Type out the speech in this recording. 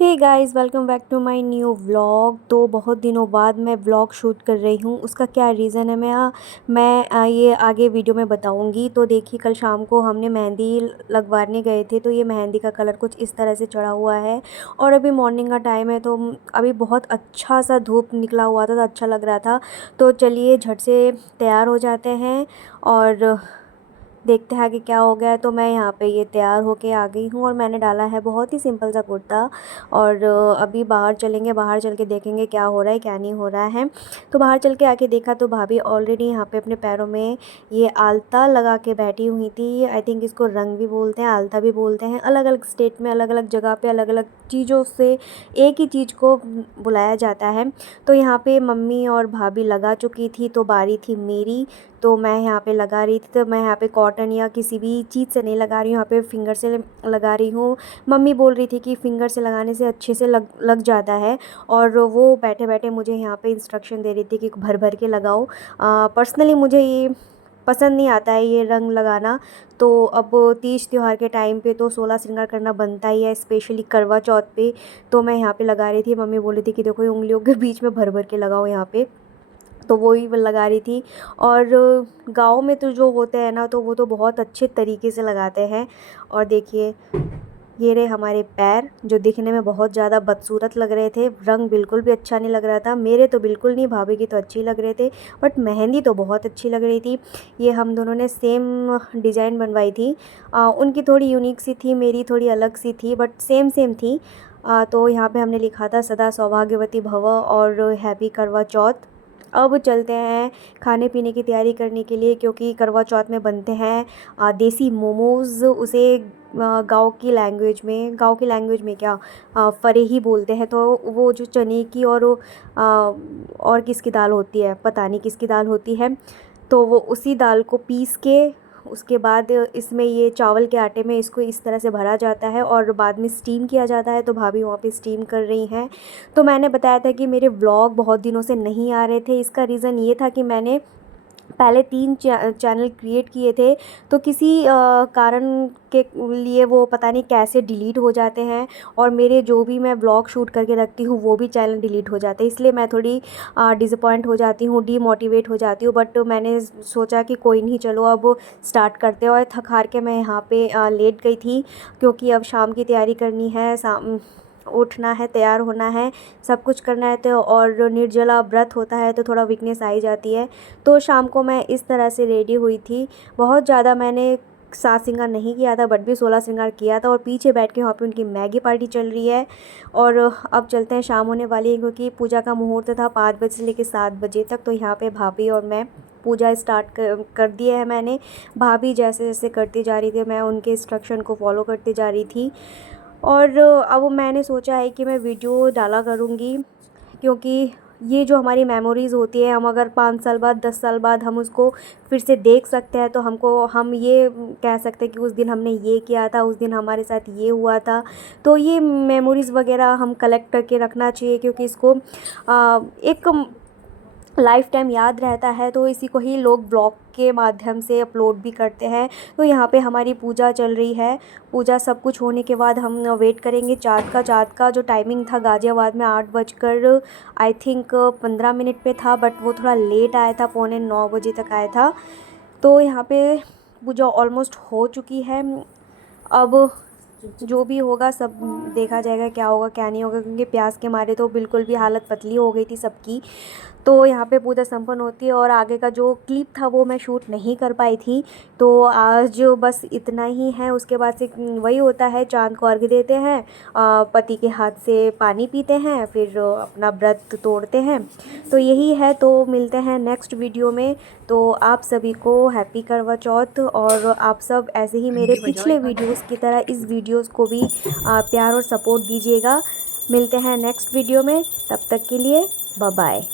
Hey guys, welcome back to my new vlog. तो बहुत दिनों बाद मैं व्लॉग शूट कर रही हूँ। उसका क्या रीज़न है ये आगे वीडियो में बताऊँगी। तो देखिए, कल शाम को हमने मेहंदी लगवाने गए थे, तो ये मेहंदी का कलर कुछ इस तरह से चढ़ा हुआ है। और अभी मॉर्निंग का टाइम है, तो अभी बहुत अच्छा सा धूप निकला हुआ था, तो अच्छा लग रहा था। तो चलिए झट से तैयार हो जाते हैं और देखते हैं आगे क्या हो गया है। तो मैं यहाँ पे ये तैयार होके आ गई हूँ और मैंने डाला है बहुत ही सिंपल सा कुर्ता। और अभी बाहर चलेंगे, बाहर चल के देखेंगे क्या हो रहा है क्या नहीं हो रहा है। तो बाहर चल के आके देखा तो भाभी ऑलरेडी यहाँ पे अपने पैरों में ये आलता लगा के बैठी हुई थी। आई थिंक इसको रंग भी बोलते हैं, आलता भी बोलते हैं। अलग अलग स्टेट में अलग अलग जगह पे अलग अलग चीज़ों से एक ही चीज़ को बुलाया जाता है। तो यहाँ पे मम्मी और भाभी लगा चुकी थी, तो बारी थी मेरी। तो मैं यहाँ पे लगा रही थी। तो मैं यहाँ पे कॉटन या किसी भी चीज़ से नहीं लगा रही हूँ, यहाँ पे फिंगर से लगा रही हूँ। मम्मी बोल रही थी कि फिंगर से लगाने से अच्छे से लग लग जाता है। और वो बैठे बैठे मुझे यहाँ पे इंस्ट्रक्शन दे रही थी कि भर भर के लगाओ। पर्सनली मुझे ये पसंद नहीं आता है ये रंग लगाना। तो अब तीज त्यौहार के टाइम पे तो 16 श्रृंगार करना बनता ही है, स्पेशली करवा चौथ पे। तो मैं यहाँ पे लगा रही थी। मम्मी बोल रही थी कि देखो ये उंगलियों के बीच में भर भर के लगाओ यहाँ पे। तो वो ही लगा रही थी। और गाँव में तो जो होते हैं ना, तो वो तो बहुत अच्छे तरीके से लगाते हैं। और देखिए, ये रहे हमारे पैर, जो दिखने में बहुत ज़्यादा बदसूरत लग रहे थे। रंग बिल्कुल भी अच्छा नहीं लग रहा था, मेरे तो बिल्कुल नहीं, भाभी की तो अच्छी लग रहे थे। बट मेहंदी तो बहुत अच्छी लग रही थी। ये हम दोनों ने सेम डिज़ाइन बनवाई थी। उनकी थोड़ी यूनिक सी थी, मेरी थोड़ी अलग सी थी, बट सेम सेम थी। तो यहाँ पे हमने लिखा था सदा सौभाग्यवती भव और हैप्पी करवा चौथ। अब चलते हैं खाने पीने की तैयारी करने के लिए, क्योंकि करवा चौथ में बनते हैं देसी मोमोज़। उसे गांव की लैंग्वेज में क्या फरेही बोलते हैं। तो वो जो चने की और किसकी दाल होती है, पता नहीं किसकी दाल होती है। तो वो उसी दाल को पीस के उसके बाद इसमें ये चावल के आटे में इसको इस तरह से भरा जाता है और बाद में स्टीम किया जाता है। तो भाभी वहाँ पे स्टीम कर रही हैं। तो मैंने बताया था कि मेरे व्लॉग बहुत दिनों से नहीं आ रहे थे। इसका रीज़न ये था कि मैंने पहले 3 चैनल क्रिएट किए थे, तो किसी कारण के लिए वो पता नहीं कैसे डिलीट हो जाते हैं। और मेरे जो भी मैं व्लॉग शूट करके रखती हूँ वो भी चैनल डिलीट हो जाते हैं, इसलिए मैं थोड़ी डिसअपॉइंट हो जाती हूँ, डीमोटिवेट हो जाती हूँ। बट मैंने सोचा कि कोई नहीं, चलो अब स्टार्ट करते हैं। और थक हार के मैं यहाँ पे लेट गई थी, क्योंकि अब शाम की तैयारी करनी है, उठना है, तैयार होना है, सब कुछ करना है। तो और निर्जला व्रत होता है तो थोड़ा वीकनेस आ ही जाती है। तो शाम को मैं इस तरह से रेडी हुई थी। बहुत ज़्यादा मैंने सात श्रृंगार नहीं किया था, बट भी 16 श्रृंगार किया था। और पीछे बैठ के वहाँ पे उनकी मैगी पार्टी चल रही है। और अब चलते हैं, शाम होने वाली है, क्योंकि पूजा का मुहूर्त था 5 बजे से लेकर 7 बजे तक। तो यहाँ पे भाभी और मैं पूजा स्टार्ट कर दिए है मैंने। भाभी जैसे जैसे करती जा रही थी, मैं उनके इंस्ट्रक्शन को फॉलो करती जा रही थी। और अब मैंने सोचा है कि मैं वीडियो डाला करूँगी, क्योंकि ये जो हमारी मेमोरीज़ होती है, हम अगर 5 साल बाद 10 साल बाद हम उसको फिर से देख सकते हैं, तो हम ये कह सकते हैं कि उस दिन हमने ये किया था, उस दिन हमारे साथ ये हुआ था। तो ये मेमोरीज़ वगैरह हम कलेक्ट करके रखना चाहिए, क्योंकि इसको एक लाइफ टाइम याद रहता है। तो इसी को ही लोग ब्लॉग के माध्यम से अपलोड भी करते हैं। तो यहाँ पे हमारी पूजा चल रही है। पूजा सब कुछ होने के बाद हम वेट करेंगे चाँद का जो टाइमिंग था गाज़ियाबाद में 8 बजकर आई थिंक 15 मिनट पे था, बट वो थोड़ा लेट आया था, पौने 9 बजे तक आया था। तो यहाँ पे पूजा ऑलमोस्ट हो चुकी है। अब जो भी होगा सब देखा जाएगा, क्या होगा क्या नहीं होगा, क्योंकि प्यास के मारे तो बिल्कुल भी हालत पतली हो गई थी सबकी। तो यहाँ पे पूजा संपन्न होती है, और आगे का जो क्लिप था वो मैं शूट नहीं कर पाई थी। तो आज बस इतना ही है। उसके बाद से वही होता है, चाँद को अर्घ्य देते हैं, पति के हाथ से पानी पीते हैं, फिर अपना व्रत तोड़ते हैं। तो यही है। तो मिलते हैं नेक्स्ट वीडियो में। तो आप सभी को हैप्पी करवा चौथ। और आप सब ऐसे ही मेरे पिछले वीडियोस की तरह इस वीडियोस को भी प्यार और सपोर्ट दीजिएगा। मिलते हैं नेक्स्ट वीडियो में, तब तक के लिए बाय बाय।